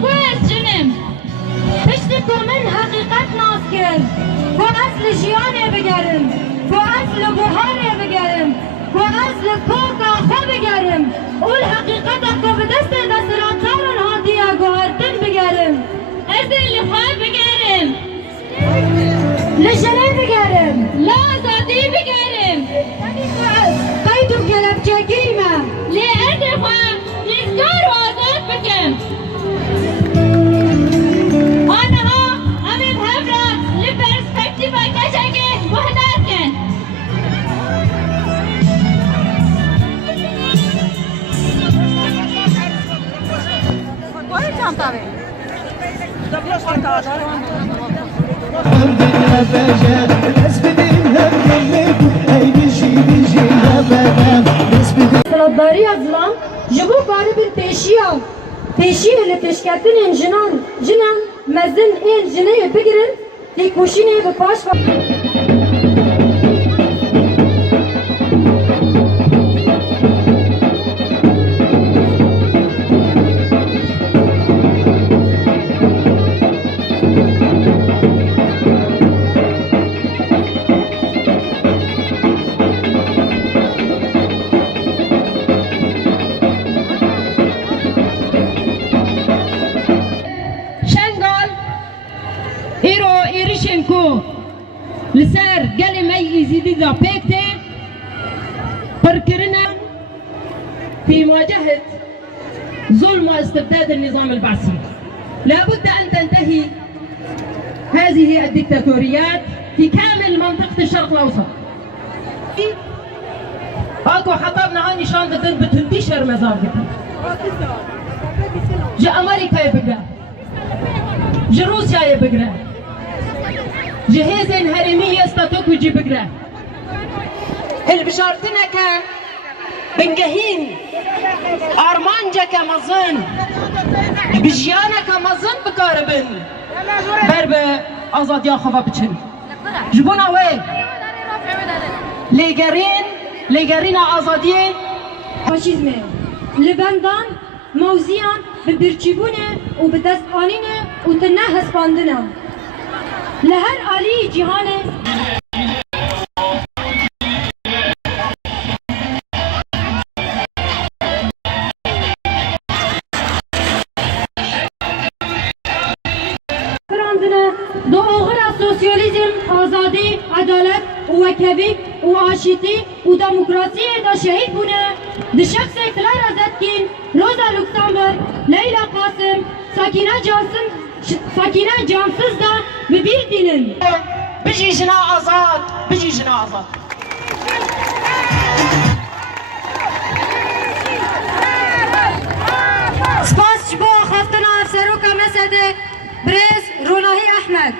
بو از جنم پشتی که من حقیقت ناز کرد بو اصل جیانه بگرم بو اصل بوهانه بگرم بو اصل کوکا خو بگرم اول حقیقت که به دست دستراتارن هاتیه گوهرتن بگرم از لخواه بگرم لجنه بگرم لا آزادی بگرم قیدم گلب چکیمه لی ادخواه لیزگار و آزاد بکم آنها امید هفره لی پرسپکتیفا کشنگه وحدت کن Koy çantayı. Dabla çantayı. سلطداری ازلام جبو کاری bir peşi ile peşketin jinan mezin el jinayı bigirin لی کوشینه به پاش لسر قال ما يزيد ذا بيكته بركرنا في مواجهة ظلم واستبداد النظام البعثي لابد أن تنتهي هذه الدكتاتوريات في كامل منطقة الشرق الأوسط اكو حطبنا عن نشان بتنتشر مزار جا أمريكا يبقى جا روسيا يبقى جهاز هرمية استاتوك وجي بقرا البشارتنا كان بنجهين أرمانجا كمظن بجيانا كمظن بكاربن برب أزاد يا خفا بچن جبونا وين ليجارين أزادية فاشيزم لبندان موزيان ببرچيبونه وبدستانينه وتنهس باندنا لهر علی جهانه فراندنه دو آخر سوسیالیزم آزادی عدالت و وکبی و آشتی و دموکراسی دا شهید بونه ده شخص اکتلار ازد کین روزا لوکسامبرگ لیلا قاسم ساکینه جانسız da bir dinin. بجيجنا آزاد بجيجنا آزاد سپاس با خفتنا افسرو که مسد برز روناهی احمد